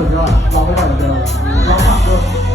สุดยอดร้องไม่ได้เหมือนเดิมร้องฝังด้วยขอบคุณมากเลย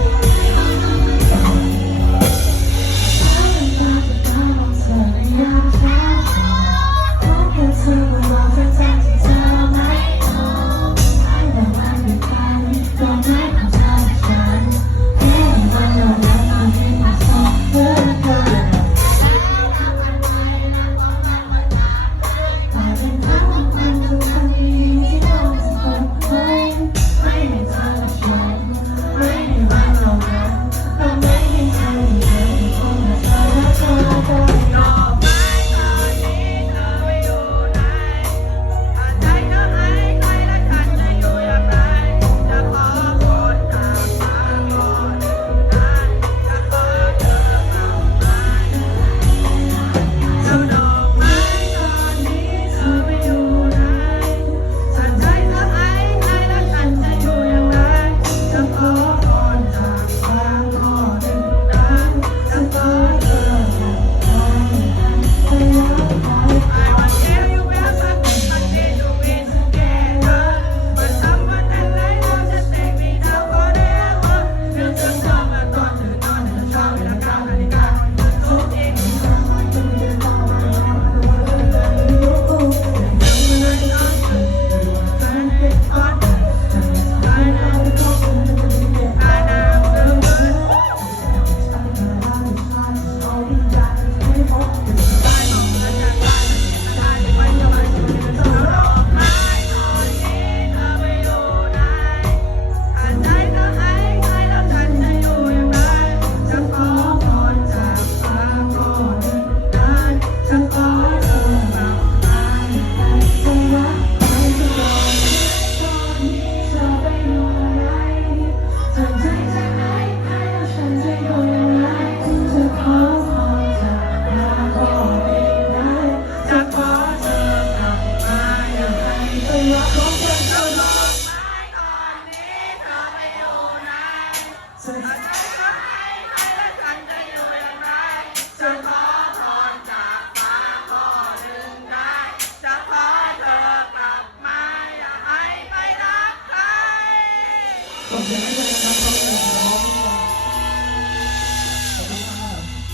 我们站在高岗上。